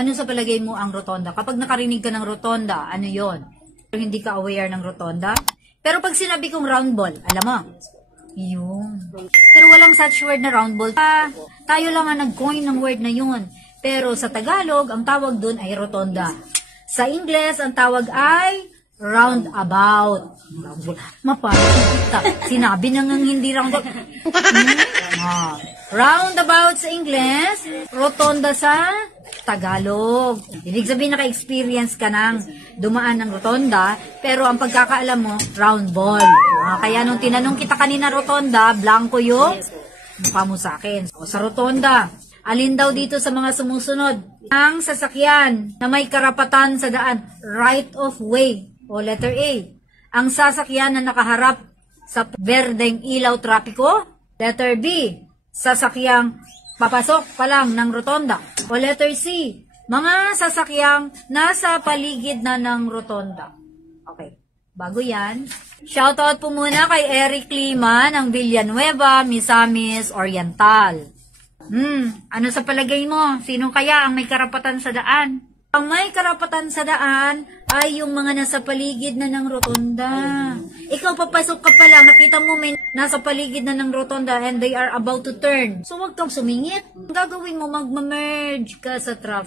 Ano sa palagay mo ang rotonda? Kapag nakarinig ka ng rotonda, ano yon? Hindi ka aware ng rotonda? Pero pag sinabi kong round ball, alam mo? Yun. Pero walang such word na round ball. Tayo lang ang nag-coin ng word na yun. Pero sa Tagalog, ang tawag dun ay rotonda. Sa Ingles, ang tawag ay roundabout. Mapapakita. Sinabi na nga hindi roundabout. Roundabout sa Ingles, rotonda sa Tagalog. Ibig sabihin naka-experience ka ng dumaan ng rotonda, pero ang pagkakaalam mo, round ball. Kaya nung tinanong kita kanina rotonda, blanco yung mukha mo sa akin. O sa rotonda, alin daw dito sa mga sumusunod? Ang sasakyan na may karapatan sa daan, right of way. O letter A. Ang sasakyan na nakaharap sa berdeng ilaw trapiko. Letter B. Sasakyang papasok pa lang ng rotonda. O letter C, mga sasakyang nasa paligid na ng rotonda. Okay, bago yan, shoutout po muna kay Eric Lima ng Villanueva, Misamis Oriental. Ano sa palagay mo? Sino kaya ang may karapatan sa daan? Ang may karapatan sa daan ay yung mga nasa paligid na ng rotonda. Ikaw papasok ka pa lang, nakita mo may nasa paligid na ng rotonda and they are about to turn. So wag kang sumingit. Ang gagawin mo, magma-merge ka sa traffic.